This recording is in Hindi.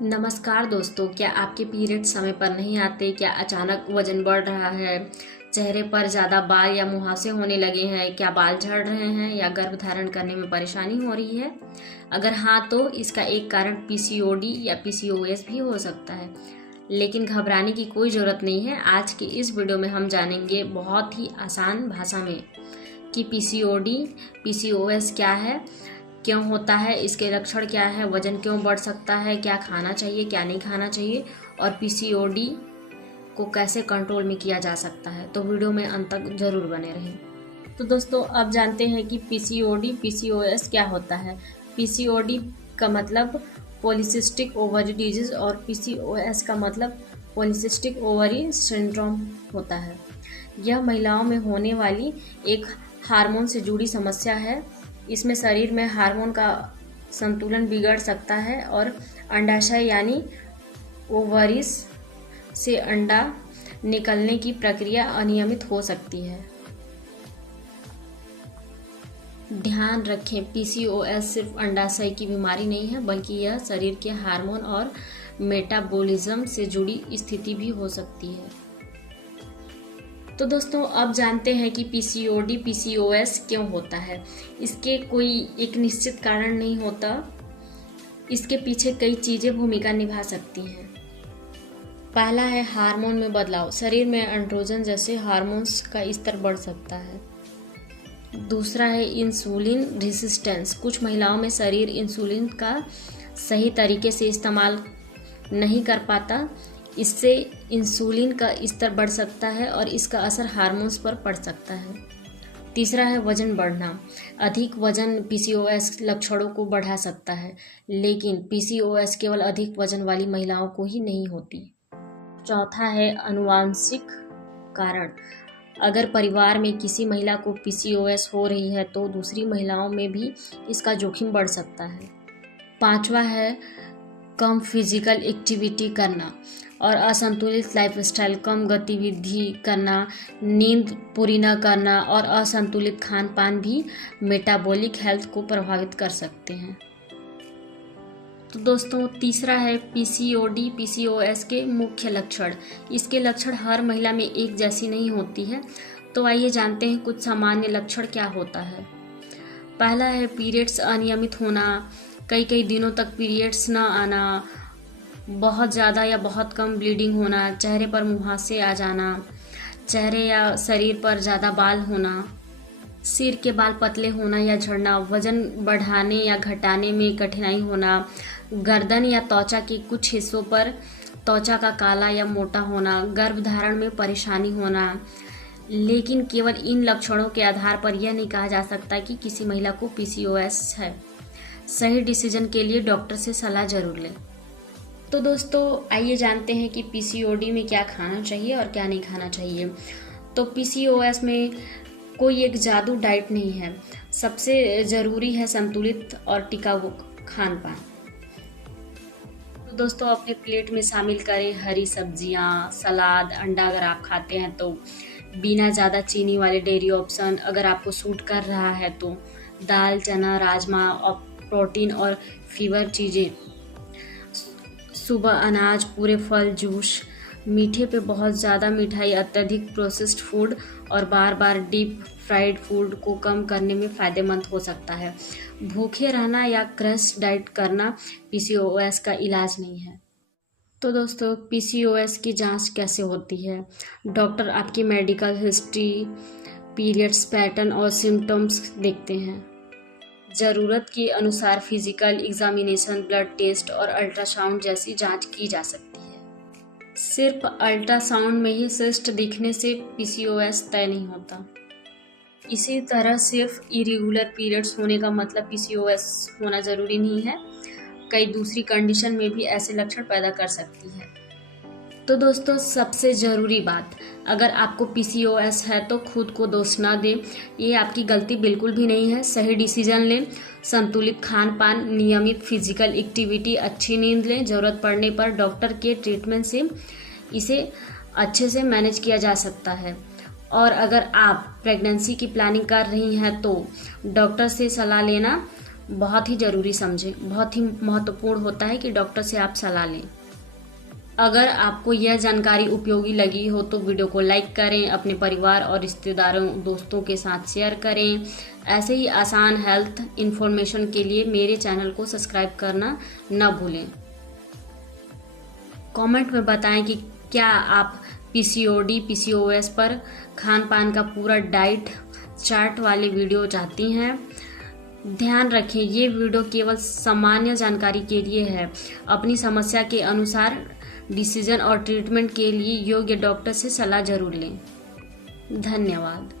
नमस्कार दोस्तों, क्या आपके पीरियड समय पर नहीं आते? क्या अचानक वजन बढ़ रहा है? चेहरे पर ज़्यादा बाल या मुहासे होने लगे हैं? क्या बाल झड़ रहे हैं या गर्भधारण करने में परेशानी हो रही है? अगर हाँ, तो इसका एक कारण पीसीओडी या पीसीओएस भी हो सकता है। लेकिन घबराने की कोई ज़रूरत नहीं है। आज की इस वीडियो में हम जानेंगे बहुत ही आसान भाषा में कि पीसीओडी, पीसीओएस क्या है, क्यों होता है, इसके लक्षण क्या है, वजन क्यों बढ़ सकता है, क्या खाना चाहिए, क्या नहीं खाना चाहिए और पीसीओडी को कैसे कंट्रोल में किया जा सकता है। तो वीडियो में अंत तक जरूर बने रहें। तो दोस्तों, अब जानते हैं कि पीसीओडी, पीसीओएस क्या होता है। पीसीओडी का मतलब पॉलीसिस्टिक ओवरी डिजीज और पीसीओएस का मतलब पॉलीसिस्टिक ओवरी सिंड्रोम होता है। यह महिलाओं में होने वाली एक हार्मोन से जुड़ी समस्या है। इसमें शरीर में हार्मोन का संतुलन बिगड़ सकता है और अंडाशय यानी ओवरीज से अंडा निकलने की प्रक्रिया अनियमित हो सकती है। ध्यान रखें, पीसीओएस सिर्फ अंडाशय की बीमारी नहीं है, बल्कि यह शरीर के हार्मोन और मेटाबॉलिज्म से जुड़ी स्थिति भी हो सकती है। तो दोस्तों, अब जानते हैं कि पीसीओडी, पीसीओएस क्यों होता है। इसके कोई एक निश्चित कारण नहीं होता। इसके पीछे कई चीज़ें भूमिका निभा सकती हैं। पहला है हार्मोन में बदलाव। शरीर में एंड्रोजन जैसे हार्मोन्स का स्तर बढ़ सकता है। दूसरा है इंसुलिन रेजिस्टेंस। कुछ महिलाओं में शरीर इंसुलिन का सही तरीके से इस्तेमाल नहीं कर पाता। इससे इंसुलिन का स्तर बढ़ सकता है और इसका असर हार्मोन्स पर पड़ सकता है। तीसरा है वजन बढ़ना। अधिक वजन पीसीओएस लक्षणों को बढ़ा सकता है, लेकिन पीसीओएस केवल अधिक वजन वाली महिलाओं को ही नहीं होती। चौथा है आनुवांशिक कारण। अगर परिवार में किसी महिला को पीसीओएस हो रही है तो दूसरी महिलाओं में भी इसका जोखिम बढ़ सकता है। पांचवा है कम फिजिकल एक्टिविटी करना और असंतुलित लाइफस्टाइल। कम गतिविधि करना, नींद पूरी न करना और असंतुलित खान पान भी मेटाबॉलिक हेल्थ को प्रभावित कर सकते हैं। तो दोस्तों, तीसरा है पीसीओडी, पीसीओएस के मुख्य लक्षण। इसके लक्षण हर महिला में एक जैसी नहीं होती है। तो आइए जानते हैं कुछ सामान्य लक्षण क्या होता है। पहला है पीरियड्स अनियमित होना, कई दिनों तक पीरियड्स न आना, बहुत ज़्यादा या बहुत कम ब्लीडिंग होना, चेहरे पर मुहासे आ जाना, चेहरे या शरीर पर ज़्यादा बाल होना, सिर के बाल पतले होना या झड़ना, वजन बढ़ाने या घटाने में कठिनाई होना, गर्दन या त्वचा के कुछ हिस्सों पर त्वचा का काला या मोटा होना, गर्भधारण में परेशानी होना। लेकिन केवल इन लक्षणों के आधार पर यह नहीं कहा जा सकता कि किसी महिला को पीसीओएस है। सही डिसीजन के लिए डॉक्टर से सलाह जरूर लें। तो दोस्तों, आइए जानते हैं कि पीसीओडी में क्या खाना चाहिए और क्या नहीं खाना चाहिए। तो पीसीओएस में कोई एक जादू डाइट नहीं है। सबसे ज़रूरी है संतुलित और टिकाऊ खान पान। तो दोस्तों, अपने प्लेट में शामिल करें हरी सब्जियां, सलाद, अंडा अगर आप खाते हैं तो, बिना ज़्यादा चीनी वाले डेयरी ऑप्शन अगर आपको सूट कर रहा है तो, दाल, चना, राजमा और प्रोटीन और फीवर चीज़ें, सुबह अनाज, पूरे फल, जूस। मीठे पे बहुत ज़्यादा मिठाई, अत्यधिक प्रोसेस्ड फूड और बार बार डीप फ्राइड फूड को कम करने में फ़ायदेमंद हो सकता है। भूखे रहना या क्रश डाइट करना पीसीओएस का इलाज नहीं है। तो दोस्तों, पीसीओएस की जांच कैसे होती है। डॉक्टर आपकी मेडिकल हिस्ट्री, पीरियड्स पैटर्न और सिम्टम्स देखते हैं। ज़रूरत के अनुसार फिजिकल एग्जामिनेशन, ब्लड टेस्ट और अल्ट्रासाउंड जैसी जांच की जा सकती है। सिर्फ अल्ट्रासाउंड में ही सिस्ट दिखने से पीसीओएस तय नहीं होता। इसी तरह सिर्फ इरेगुलर पीरियड्स होने का मतलब पीसीओएस होना ज़रूरी नहीं है। कई दूसरी कंडीशन में भी ऐसे लक्षण पैदा कर सकती है। तो दोस्तों, सबसे ज़रूरी बात, अगर आपको पीसीओएस है तो खुद को दोष ना दें। ये आपकी गलती बिल्कुल भी नहीं है। सही डिसीजन लें, संतुलित खान पान, नियमित फिजिकल एक्टिविटी, अच्छी नींद लें। ज़रूरत पड़ने पर डॉक्टर के ट्रीटमेंट से इसे अच्छे से मैनेज किया जा सकता है। और अगर आप प्रेगनेंसी की प्लानिंग कर रही हैं तो डॉक्टर से सलाह लेना बहुत ही ज़रूरी समझें। बहुत ही महत्वपूर्ण होता है कि डॉक्टर से आप सलाह लें। अगर आपको यह जानकारी उपयोगी लगी हो तो वीडियो को लाइक करें, अपने परिवार और रिश्तेदारों दोस्तों के साथ शेयर करें। ऐसे ही आसान हेल्थ इन्फॉर्मेशन के लिए मेरे चैनल को सब्सक्राइब करना न भूलें। कमेंट में बताएं कि क्या आप पीसीओडी पीसीओएस पर खान पान का पूरा डाइट चार्ट वाले वीडियो चाहती हैं। ध्यान रखें, ये वीडियो केवल सामान्य जानकारी के लिए है। अपनी समस्या के अनुसार डिसीजन और ट्रीटमेंट के लिए योग्य डॉक्टर से सलाह जरूर लें। धन्यवाद।